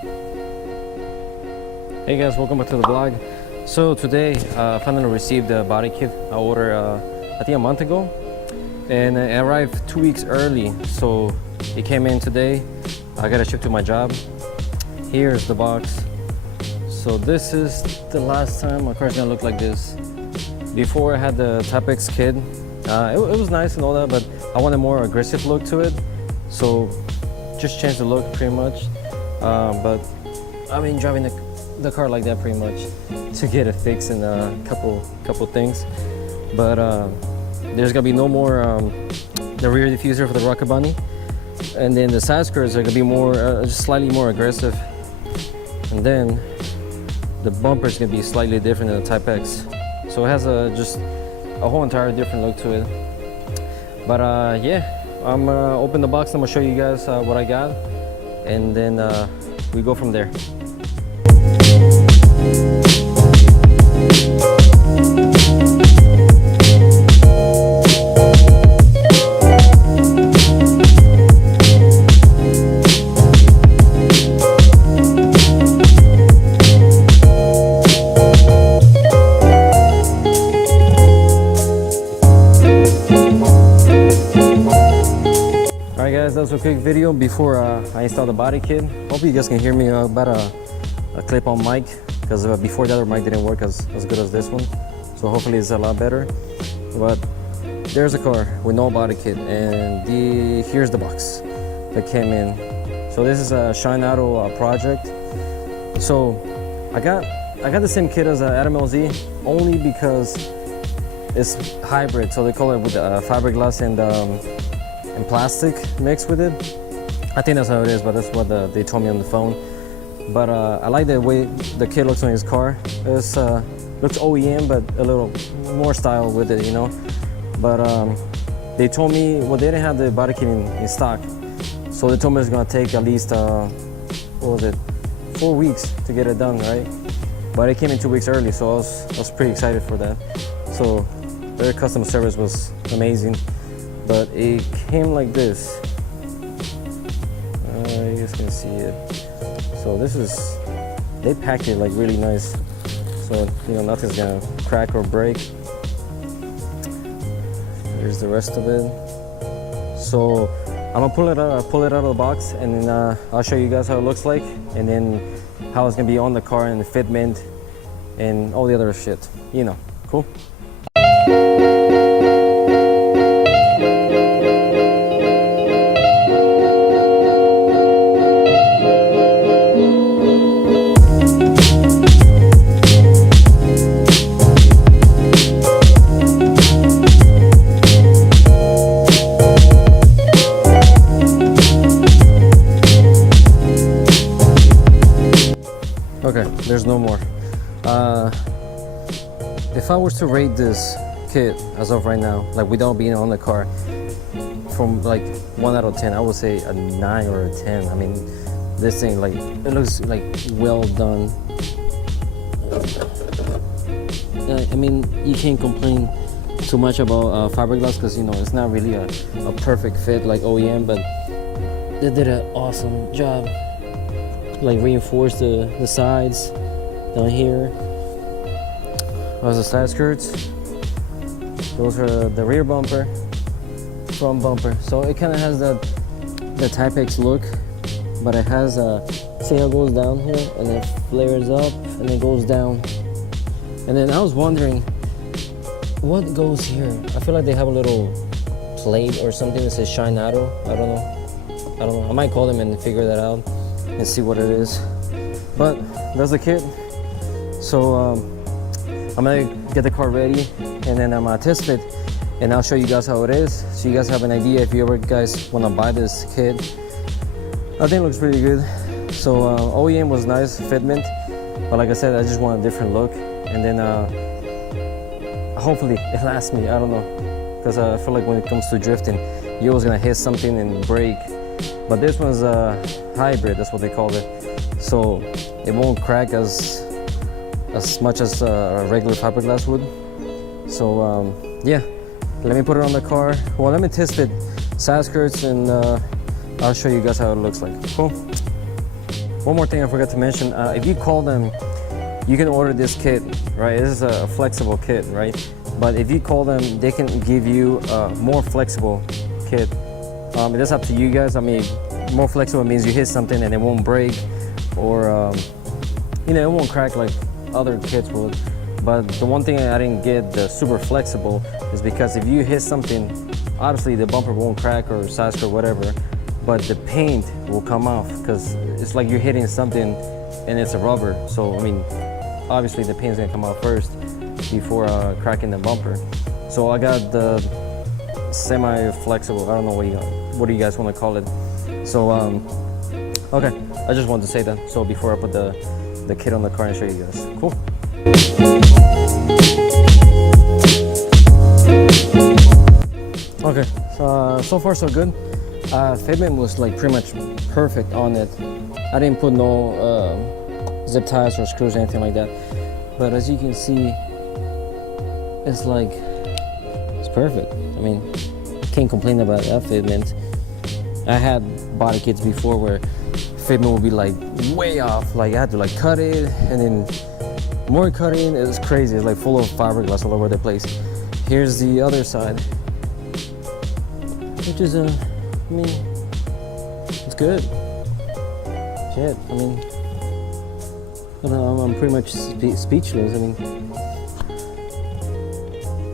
Hey guys, welcome back to the vlog. So today I finally received the body kit I ordered I think a month ago, and it arrived 2 weeks early, so it came in today. I got it shipped to my job. Here's the box. So this is the last time my car's gonna look like this. Before I had the Type X kit, it was nice and all that, but I wanted a more aggressive look to it, so just changed the look pretty much. But I've been driving the car like that pretty much to get it fixed in a couple things. But there's gonna be no more the rear diffuser for the rocker bunny, and then the side skirts are gonna be more just slightly more aggressive, and then the bumper is gonna be slightly different than the Type X, so it has just a whole entire different look to it. But yeah, I'm gonna open the box. I'm gonna show you guys what I got, and then we go from there. Alright guys, that was a quick video before I installed the body kit. Hope you guys can hear me about a clip-on mic, because before the other mic didn't work as good as this one, so hopefully it's a lot better. But there's a car with no body kit, and here's the box that came in. So this is a Aero project. So I got the same kit as Adam LZ, only because it's hybrid, so they call it with fiberglass and plastic mixed with it. I think that's how it is, but that's what they told me on the phone. But I like the way the kit looks on his car. It looks OEM, but a little more style with it, you know. But they told me, well, they didn't have the body kit in stock, so they told me it's gonna take at least what was it, 4 weeks to get it done, right? But it came in 2 weeks early, so I was pretty excited for that. So their customer service was amazing. But it came like this. You guys can see it. So this is, they packed it like really nice, so you know nothing's gonna crack or break. Here's the rest of it. So I'm gonna pull it out of the box, and then I'll show you guys how it looks like, and then how it's gonna be on the car and the fitment and all the other shit, you know. Cool. Okay, there's no more. If I was to rate this kit as of right now, like without being on the car, from like 1 out of 10, I would say a 9 or a 10. I mean, this thing, like, it looks like well done. I mean, you can't complain too much about fiberglass, because you know it's not really a perfect fit like OEM, but they did an awesome job. Like reinforce the sides down here. Those are the side skirts. Those are the rear bumper, front bumper. So it kind of has the Type X look, but it has see how it goes down here, and then flares up and then goes down. And then I was wondering what goes here. I feel like they have a little plate or something that says Shine Aero. I don't know. I might call them and figure that out and see what it is. But that's the kit. So I'm gonna get the car ready, and then I'm gonna test it, and I'll show you guys how it is, so you guys have an idea if you ever guys want to buy this kit. I think it looks pretty good. So OEM was nice, fitment, but like I said, I just want a different look, and then hopefully it lasts me. I don't know, because I feel like when it comes to drifting, you're always gonna hit something and break. But this one's a hybrid, that's what they call it. So it won't crack as much as a regular fiberglass would. So yeah, let me put it on the car. Well, let me test it, side skirts, and I'll show you guys how it looks like. Cool. one more thing I forgot to mention. If you call them, you can order this kit, right? This is a flexible kit, right? But if you call them, they can give you a more flexible kit. It's up to you guys. I mean, more flexible means you hit something and it won't break, or you know, it won't crack like other kits would. But the one thing I didn't get the super flexible is because if you hit something, obviously the bumper won't crack or side skirt, whatever, but the paint will come off because it's like you're hitting something and it's a rubber. So I mean, obviously the paint's gonna come out first before cracking the bumper. So I got the semi-flexible. I don't know what do you guys want to call it. So okay, I just wanted to say that. So before I put the kit on the car and show you guys. Cool. Okay, so far so good. Fitment was like pretty much perfect on it. I didn't put no zip ties or screws or anything like that. But as you can see, it's like, it's perfect. I mean, can't complain about that fitment. I had body kits before where fitment would be like way off. Like I had to like cut it and then more cutting. It was crazy. It's like full of fiberglass all over the place. Here's the other side, which is I mean, it's good. Shit, I mean, I don't know, I'm pretty much speechless. I mean,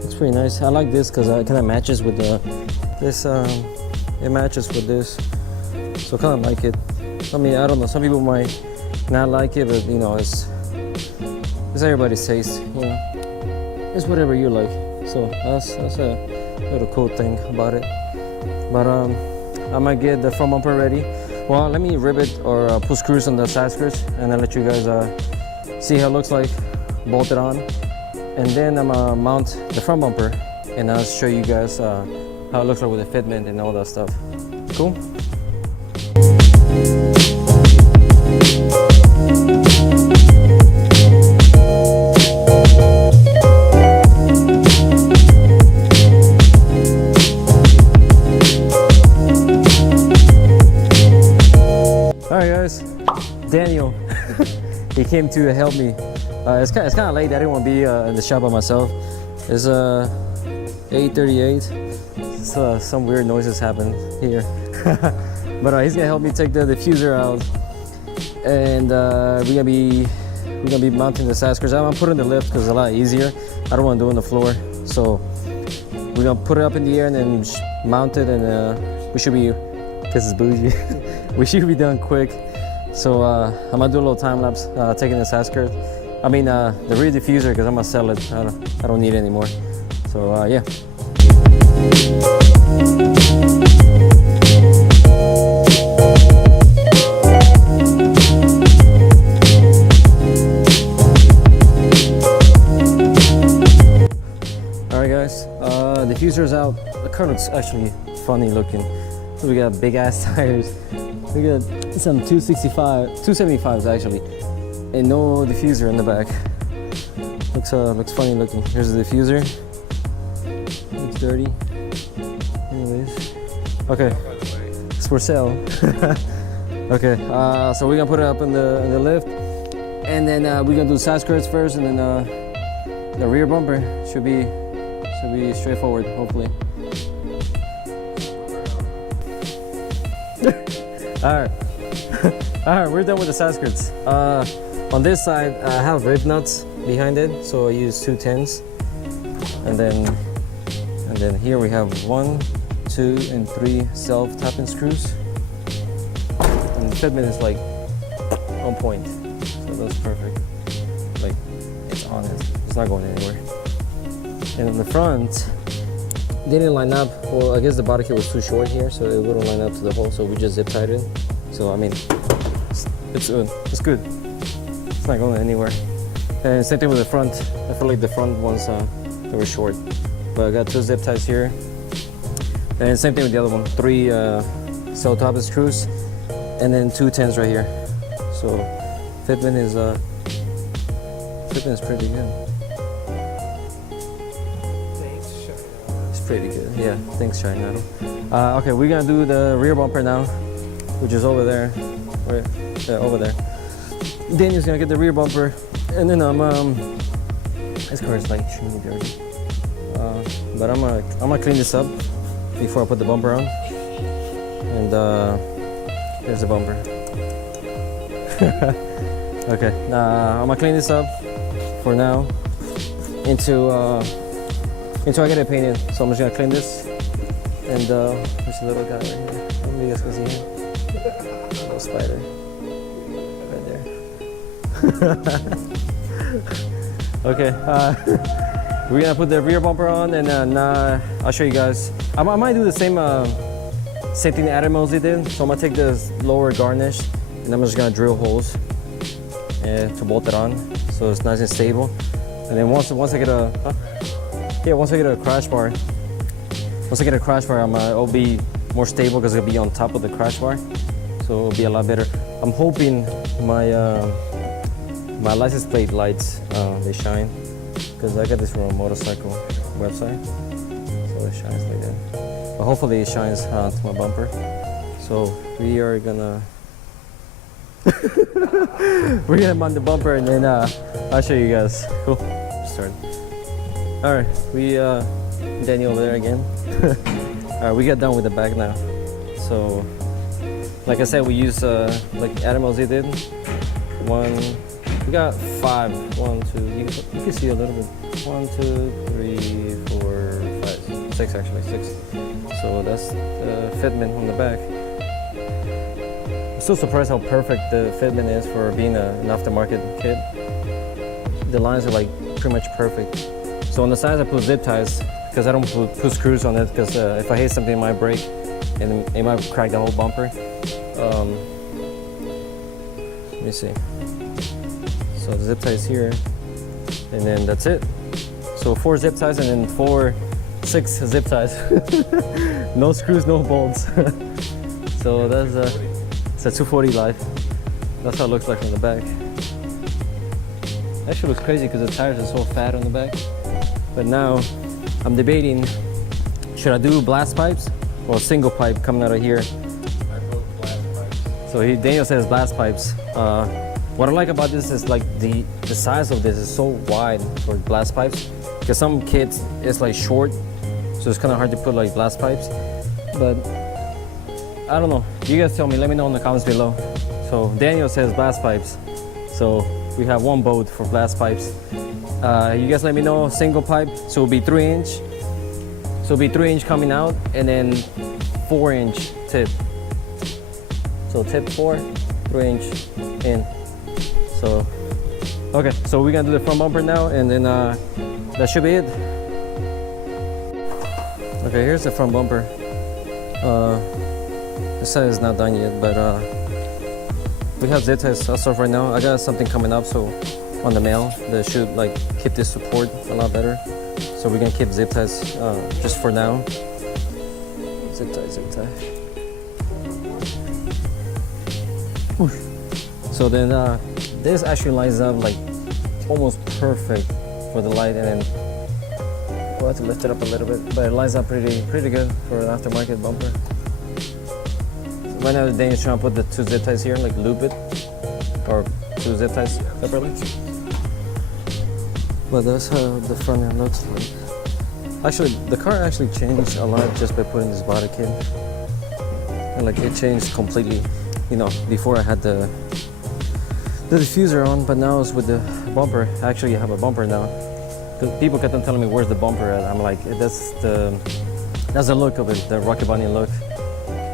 it's pretty nice. I like this because it kind of matches with this. It matches with this, so kind of like it. I mean, I don't know. Some people might not like it, but you know, it's everybody's taste. You know, it's whatever you like. So that's a little cool thing about it. But I might get the front bumper ready. Well, let me rivet or put screws on the side skirts, and then let you guys see how it looks like, bolt it on, and then I'm gonna mount the front bumper, and I'll show you guys how it looks like with the fitment and all that stuff. Cool. Daniel, he came to help me. It's kind of late. I didn't want to be in the shop by myself. It's 8:38. Some weird noises happen here, but he's gonna help me take the diffuser out, and we're gonna be mounting the side skirts. I'm gonna put it in the lift because it's a lot easier. I don't want to do it on the floor, so we're gonna put it up in the air and then mount it, and we should be, because it's bougie, we should be done quick. So I'm gonna do a little time lapse taking the side skirt. I mean the rear diffuser, because I'm gonna sell it. I don't need it anymore. So yeah. All right, guys. Diffuser's out. The car looks actually funny looking. So we got big ass tires. We got some 275s actually, and no diffuser in the back. Looks funny looking. Here's the diffuser. Looks dirty. Anyways, okay, it's for sale. Okay, so we're gonna put it up in the lift, and then we're gonna do side skirts first, and then the rear bumper should be straightforward, hopefully. Alright, alright, we're done with the side skirts. On this side, I have rib nuts behind it, so I use 2 10s, and then here we have 1, 2, and 3 self-tapping screws, and the fitment is like on point, so that's perfect. Like, it's on it, it's not going anywhere. And in the front, they didn't line up. Well, I guess the body kit was too short here, so it wouldn't line up to the hole, so we just zip tied it. So I mean, it's good. It's not going anywhere. And same thing with the front. I feel like the front ones they were short, but I got 2 zip ties here. And same thing with the other one. 3 cell-top screws, and then 2 10s right here. So fitment is pretty good. Pretty good, yeah. Thanks, China. Okay, we're gonna do the rear bumper now, which is over there. Right, yeah, over there. Daniel's gonna get the rear bumper, and then this car is like extremely dirty. But I'm gonna clean this up before I put the bumper on. And there's the bumper. Okay, I'm gonna clean this up for now until I get it painted. So I'm just gonna clean this. And there's a little guy right here. I don't know if you guys can see him. A little spider right there. Okay, we're gonna put the rear bumper on, and then I'll show you guys. I might do the same thing Aero did. So I'm gonna take this lower garnish, and I'm just gonna drill holes to bolt it on, so it's nice and stable. And then once I get a crash bar, it'll be more stable because it'll be on top of the crash bar, so it'll be a lot better. I'm hoping my license plate lights they shine, because I got this from a motorcycle website, so it shines like that. But hopefully it shines to my bumper. So we are gonna we're gonna mount the bumper, and then I'll show you guys. Cool. Start. All right, we Daniel over there again. All right, we got done with the back now. So, like I said, we use like Aero did. We got 5. 1, 2. You can see a little bit. 1, 2, 3, 4, 5, 6 actually. 6. So that's the fitment on the back. I'm still surprised how perfect the fitment is for being an aftermarket kit. The lines are like pretty much perfect. So on the sides I put zip ties, because I don't put screws on it, because if I hit something it might break and it might crack the whole bumper. Let me see. So the zip ties here, and then that's it. So 4 zip ties, and then 6 zip ties. No screws, no bolts. So that's it's a 240 life. That's how it looks like from the back. Actually looks crazy because the tires are so fat on the back. But now I'm debating, should I do blast pipes or single pipe coming out of here? I vote blast pipes. So Daniel says blast pipes. What I like about this is like the size of this is so wide for blast pipes, because some kits it's like short, so it's kind of hard to put like blast pipes. But I don't know, you guys tell me, let me know in the comments below. So Daniel says blast pipes, so we have one vote for blast pipes. You guys let me know single pipe, so it'll be 3-inch. So it'll be 3-inch coming out, and then 4-inch tip. So tip 4, 3-inch in. So okay, so we're gonna do the front bumper now, and then that should be it. Okay, here's the front bumper. This side is not done yet, but we have zip ties stuff right now. I got something coming up, so on the mail that should like keep this support a lot better. So we're gonna keep zip ties just for now. Zip tie, zip tie. Whoosh. So then this actually lines up like almost perfect for the light, and then we'll have to lift it up a little bit, but it lines up pretty good for an aftermarket bumper. So right now Daniel's trying to put the 2 zip ties here, like loop it, or 2 zip ties separately. But that's how the front end looks like. Actually, the car actually changed a lot just by putting this body kit. And like it changed completely. You know, before I had the diffuser on, but now it's with the bumper. Actually, I have a bumper now. Because people kept on telling me, where's the bumper at? I'm like, that's the look of it, the Rocky Bunny look.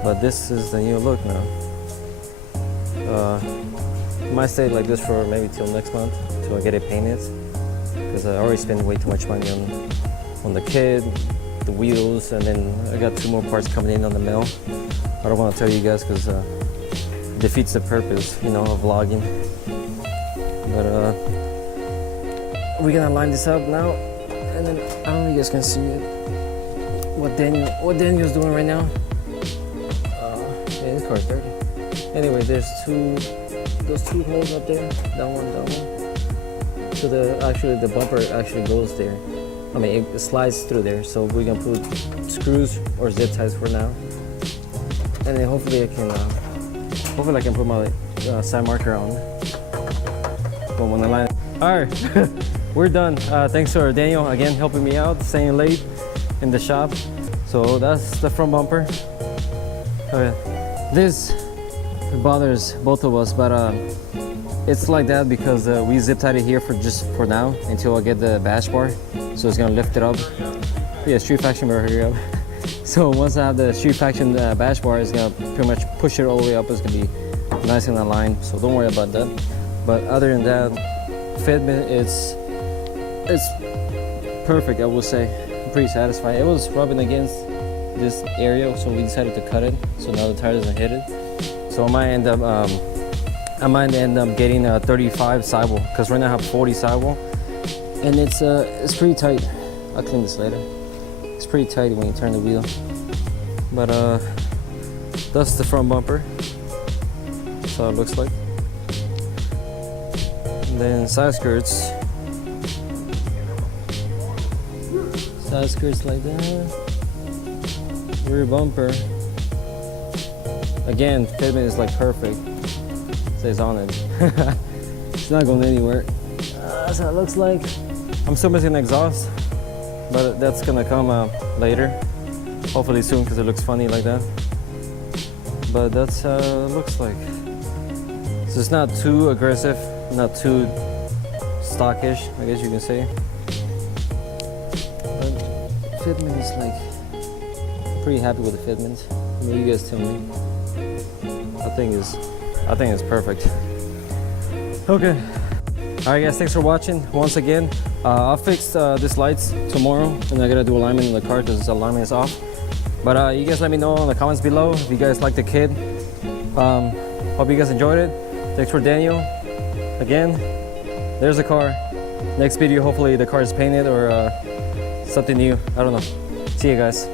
But this is the new look now. Might stay like this for maybe till next month, till I get it painted. Because I already spent way too much money on the kit, the wheels, and then I got 2 more parts coming in on the mail. I don't want to tell you guys because it defeats the purpose, you know, of vlogging. But we're gonna line this up now, and then I don't know if you guys can see it. What Daniel's doing right now. Yeah, this car's dirty. Anyway, there's those 2 holes up there. That one. So the bumper actually goes there. I mean, it slides through there. So we're gonna put screws or zip ties for now, and then hopefully I can put my side marker on. But when the line, all right, we're done. Thanks to Daniel again helping me out, staying late in the shop. So that's the front bumper. This bothers both of us, but it's like that because we zip tied it here for now until I get the bash bar. So it's gonna lift it up. Yeah, Street Faction bar here. So once I have the Street Faction bash bar, it's gonna pretty much push it all the way up. It's gonna be nice and aligned. So don't worry about that. But other than that, fitment, it's perfect, I will say. I'm pretty satisfied. It was rubbing against this area, so we decided to cut it. So now the tire doesn't hit it. So I might end up getting a 35 sidewall because right now I have 40 sidewall, and it's pretty tight. I'll clean this later. It's pretty tight when you turn the wheel. But that's the front bumper. That's how it looks like. And then side skirts. Side skirts like that. Rear bumper. Again, fitment is like perfect. It says on it. It's not going anywhere. That's how it looks like. I'm still missing an exhaust, but that's gonna come later. Hopefully soon because it looks funny like that. But that's how it looks like. So it's not too aggressive, not too stockish, I guess you can say. But fitment is like, I'm pretty happy with the fitment. I mean, you guys tell me. I think it's perfect. Okay. All right, guys. Thanks for watching. Once again, I'll fix these lights tomorrow, and I gotta do alignment in the car because the alignment is off. But you guys let me know in the comments below if you guys like the kit. Hope you guys enjoyed it. Thanks for Daniel. Again, there's the car. Next video, hopefully the car is painted or something new. I don't know. See you guys.